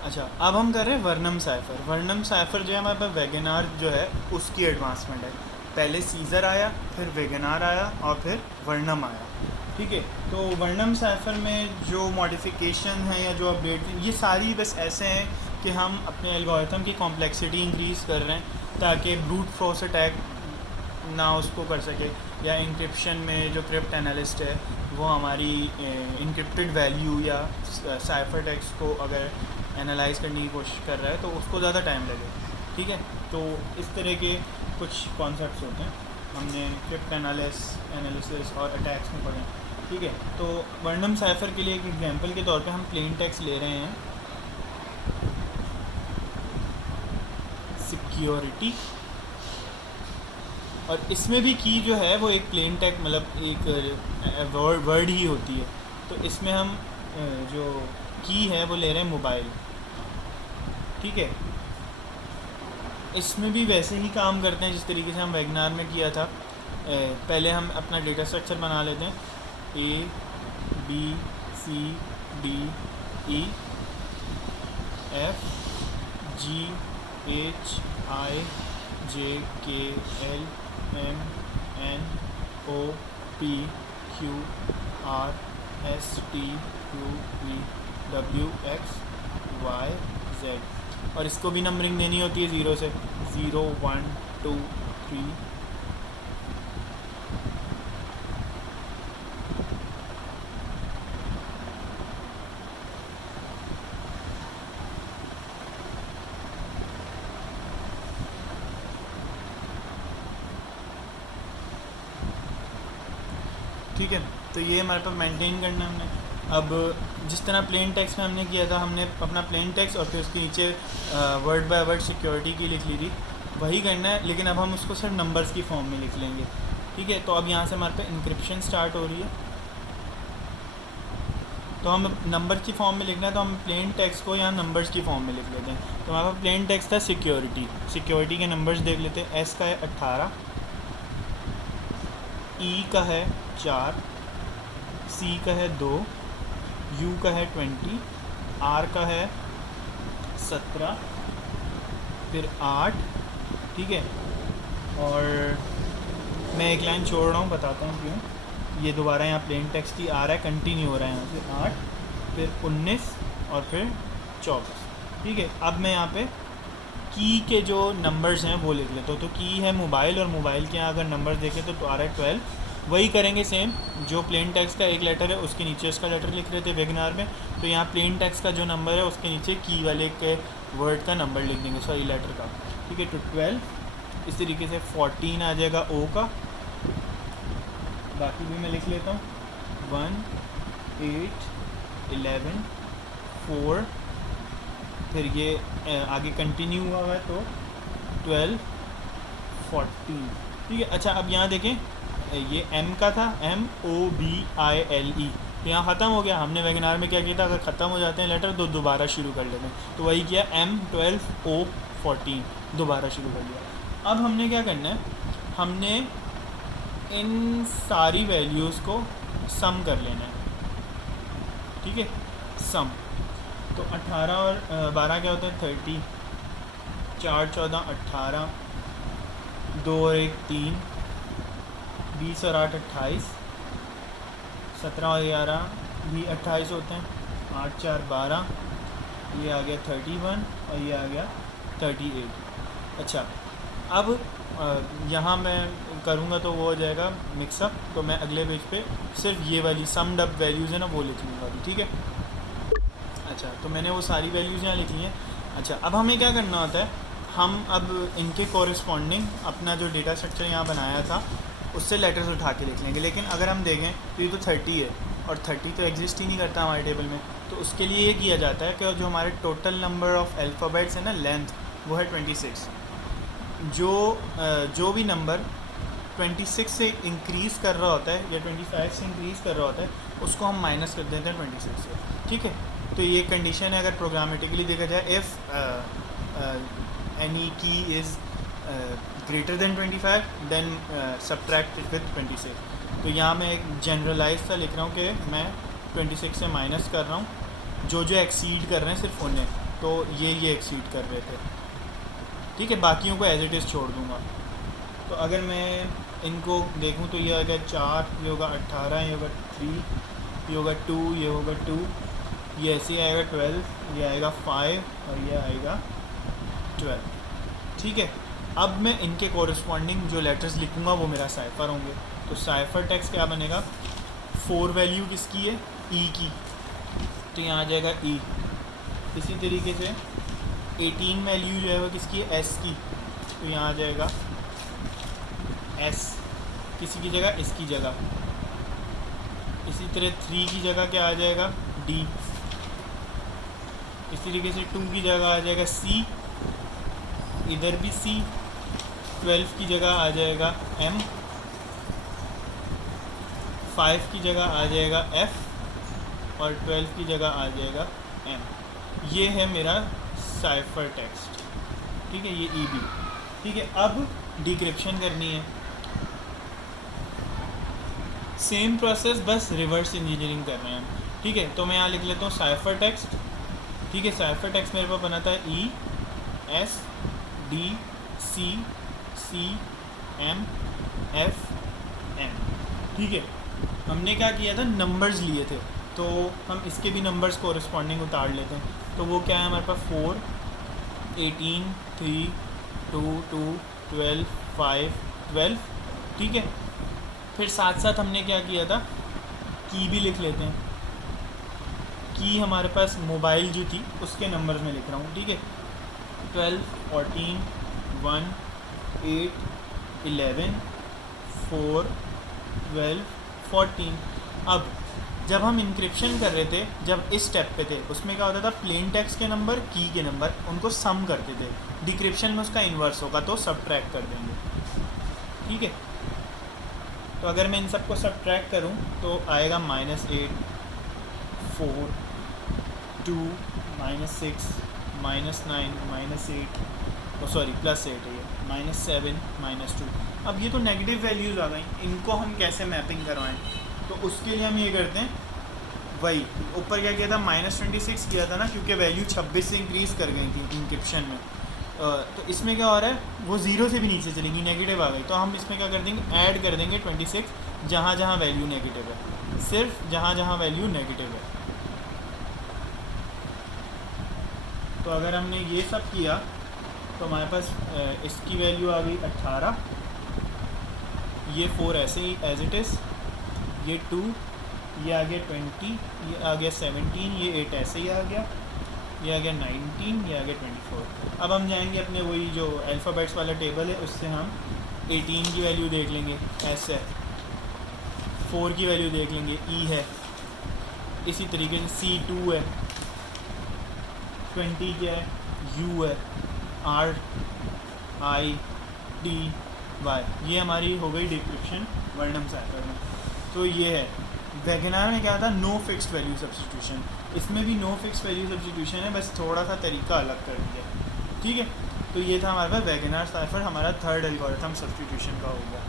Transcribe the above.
अच्छा, अब हम कर रहे हैं वर्नम साइफ़र। वर्नम साइफ़र जो है हमारे पास वैगनार जो है उसकी एडवांसमेंट है। पहले सीज़र आया, फिर वैगनार आया और फिर वर्नम आया। ठीक है, तो वर्नम साइफ़र में जो मॉडिफिकेशन है या जो अपडेट ये सारी बस ऐसे हैं कि हम अपने एल्गोरिथम की कॉम्प्लेक्सिटी इंक्रीज़ कर रहे हैं ताकि ब्रूट फोर्स अटैक ना उसको कर सके, या इंक्रिप्शन में जो क्रिप्ट एनालिस्ट है वो हमारी इंक्रिप्टेड वैल्यू या साइफर टेक्स्ट को अगर एनालाइज करने की कोशिश कर रहा है तो उसको ज़्यादा टाइम लगे। ठीक है, तो इस तरह के कुछ कॉन्सेप्ट्स होते हैं हमने क्रिप्ट एनालिसिस और अटैक्स में पढ़े। ठीक है, तो वर्नम साइफर के लिए एक एग्जांपल के तौर पे हम प्लेन टेक्स्ट ले रहे हैं, सिक्योरिटी, और इसमें भी की जो है वो एक प्लेन टेक्स्ट मतलब एक वर्ड ही होती है। तो इसमें हम जो की है वो ले रहे हैं मोबाइल। ठीक है, इसमें भी वैसे ही काम करते हैं जिस तरीके से हम वैगनार में किया था। पहले हम अपना डेटा स्ट्रक्चर बना लेते हैं, A B C D E F G H I J K L M N O P Q R S T U V W X Y Z, और इसको भी नंबरिंग देनी होती है ज़ीरो से, 0 1 2 3। ठीक है, तो ये हमारे पास मेंटेन करना है हमने। अब जिस तरह प्लेन टेक्स्ट में हमने किया था, हमने अपना प्लेन टेक्स्ट और फिर उसके नीचे वर्ड बाय वर्ड सिक्योरिटी की लिख ली थी, वही करना है, लेकिन अब हम उसको सिर्फ नंबर्स की फॉर्म में लिख लेंगे। ठीक है, तो अब यहाँ से हमारे पास इंक्रिप्शन स्टार्ट हो रही है। तो हम नंबर की फॉर्म में लिखना है तो हम प्लेन टेक्स्ट को यहाँ नंबर्स की फॉर्म में लिख लेते हैं। तो हमारे पास प्लेन टेक्स्ट था सिक्योरिटी, सिक्योरिटी के नंबर्स देख लेते हैं। एस का है 18, ई का है 4, सी का है 2, यू का है 20, आर का है 17, फिर 8। ठीक है, और मैं एक लाइन छोड़ रहा हूँ, बताता हूँ क्यों। ये दोबारा यहाँ प्लेन टेक्स्ट ही आ रहा है, कंटिन्यू हो रहा है यहाँ से। 8, फिर 19 और फिर 24। ठीक है, अब मैं यहाँ पे की के जो नंबर्स हैं वो लिख लेता हूँ। तो की है मोबाइल, और मोबाइल के यहाँ अगर नंबर्स देखें तो आ रहा है 12। वही करेंगे सेम, जो प्लेन टेक्स्ट का एक लेटर है उसके नीचे उसका लेटर लिख रहे थे वेगनार में, तो यहाँ प्लेन टेक्स्ट का जो नंबर है उसके नीचे की वाले के वर्ड का नंबर लिख देंगे, सॉरी लेटर का। ठीक है, तो 12। इस तरीके से 14 आ जाएगा ओ का, बाकी भी मैं लिख लेता हूँ, 1 8 11 4, फिर ये आगे कंटिन्यू हुआ है तो 12 14। ठीक है, अच्छा अब यहाँ देखें, ये M का था, MOBILE, तो यहाँ ख़त्म हो गया। हमने वेगनार में क्या किया था, अगर ख़त्म हो जाते हैं लेटर तो दोबारा शुरू कर लेते हैं, तो वही किया, M12O14 दोबारा शुरू कर लिया। अब हमने क्या करना है, हमने इन सारी वैल्यूज़ को सम कर लेना है। ठीक है, सम, तो 18 और 12 क्या होता है 30, 4 14 18, 2 और 1 3, 20 और 8 28, 17 और 11 भी 28 होते हैं, 8 4 12, ये आ गया 31 और ये आ गया 38। अच्छा, अब यहाँ मैं करूँगा तो वो हो जाएगा मिक्सअप, तो मैं अगले पेज पे सिर्फ ये वाली समड अप वैल्यूज़ है ना वो लिख लूँगा अभी। ठीक है, अच्छा, तो मैंने वो सारी वैल्यूज़ यहाँ लिख ली हैं। अच्छा, अब हमें क्या करना होता है, हम अब इनके कॉरेस्पॉन्डिंग अपना जो डेटा स्ट्रक्चर यहाँ बनाया था उससे लेटर्स उठा के लिख लेंगे। लेकिन अगर हम देखें तो ये तो 30 है, और 30 तो एग्जिस्ट ही नहीं करता हमारे टेबल में। तो उसके लिए ये किया जाता है कि जो हमारे टोटल नंबर ऑफ़ अल्फ़ाबेट्स है ना, लेंथ, वो है 26। जो भी नंबर 26 से इंक्रीज़ कर रहा होता है या 25 से इंक्रीज़ कर रहा होता है उसको हम माइनस कर देते हैं 26 से। ठीक है, तो ये कंडीशन है अगर प्रोग्रामेटिकली देखा जाए, if any key is greater than 25 then subtract it with 26। तो यहाँ मैं एक जनरलाइज सा लिख रहा हूँ कि मैं 26 से माइनस कर रहा हूँ, जो एक्सीड कर रहे हैं सिर्फ उन्हें। तो ये एक्सीड कर रहे थे, ठीक है। बाकियों को एज इट इज़ छोड़ दूँगा। तो अगर मैं इनको देखूँ तो ये आएगा 4, ये होगा 18, ये होगा 3, ये होगा 2, ये होगा 2, ये ऐसे ही आएगा 12, ये आएगा 5 और ये आएगा 12, ठीक है। अब मैं इनके कॉरस्पॉन्डिंग जो लेटर्स लिखूँगा वो मेरा साइफ़र होंगे। तो साइफ़र टेक्स्ट क्या बनेगा, 4 वैल्यू किसकी है, ई की, तो यहाँ आ जाएगा ई। इसी तरीके से 18 वैल्यू जो है वो किसकी है, एस की, तो यहाँ आ जाएगा एस, किसी की जगह इसकी जगह। इसी तरह 3 की जगह क्या आ जाएगा, डी। इस तरीके से 2 की जगह आ जाएगा सी, इधर भी सी। 12 की जगह आ जाएगा एम, 5 की जगह आ जाएगा एफ और 12 की जगह आ जाएगा एम। ये है मेरा साइफर टेक्स्ट, ठीक है, ये ई बी, ठीक है। अब डिक्रिप्शन करनी है, सेम प्रोसेस, बस रिवर्स इंजीनियरिंग कर रहे हैं, ठीक है। तो मैं यहाँ लिख लेता हूँ साइफर टेक्स्ट, ठीक है। साइफर टेक्स्ट मेरे पास बनाता है E S D C C M F M, ठीक है। हमने क्या किया था, नंबर्स लिए थे, तो हम इसके भी नंबर्स कोरिस्पॉन्डिंग उतार लेते हैं। तो वो क्या है हमारे पास, 4, 18, 3, 2, 2, 12, 5, 12, ठीक है। फिर साथ साथ हमने क्या किया था, की भी लिख लेते हैं। की हमारे पास मोबाइल जो थी उसके नंबर में लिख रहा हूँ, ठीक है। 12, 14, 1, 8, 11, 4, 12, 14। अब जब हम इंक्रिप्शन कर रहे थे, जब इस स्टेप पे थे, उसमें क्या होता था, प्लेन टेक्स्ट के नंबर, की के नंबर, उनको सम करते थे। डिक्रिप्शन में उसका इन्वर्स होगा तो सबट्रैक्ट कर देंगे, ठीक है। तो अगर मैं इन सबको सबट्रैक्ट करूं तो आएगा -8, 4, 2, -6, -9, -8, सॉरी +8 है ये, -7, -2। अब ये तो नेगेटिव वैल्यूज़ आ गई, इनको हम कैसे मैपिंग करवाएं, तो उसके लिए हम ये करते हैं, वही ऊपर क्या किया था, -26 किया था ना, क्योंकि वैल्यू 26 से इंक्रीज़ कर गई थी इंक्रिप्शन में। तो इसमें क्या हो रहा है, वो 0 से भी नीचे चलेगी, नेगेटिव आ गई, तो हम इसमें क्या कर देंगे, ऐड कर देंगे 26, जहाँ जहाँ वैल्यू नेगेटिव है, सिर्फ जहाँ जहाँ वैल्यू नेगेटिव है। तो अगर हमने ये सब किया तो हमारे पास इसकी वैल्यू आ गई 18, ये 4 ऐसे ही एज इट इज़, ये 2, ये आ गया 20, ये आ गया 17, ये 8 ऐसे ही आ गया, ये आ गया 19, ये आ गया 24। अब हम जाएंगे अपने वही जो अल्फ़ाबेट्स वाला टेबल है, उससे हम 18 की वैल्यू देख लेंगे, एस है, 4 की वैल्यू देख लेंगे, ई है, इसी तरीके से C2 है, 20 क्या है, यू है, R I D Y, ये हमारी हो गई डिक्रिप्शन वर्डम साइफर में। तो ये है, वैगनार में क्या था, नो फिक्स्ड वैल्यू सब्स्टिट्यूशन, इसमें भी नो फिक्स्ड वैल्यू सब्स्टिट्यूशन है, बस थोड़ा सा तरीका अलग कर दिया, ठीक है। तो ये था हमारे पास वैगनार साइफर, हमारा थर्ड एल्गोरिथम सब्स्टिट्यूशन का हो गया।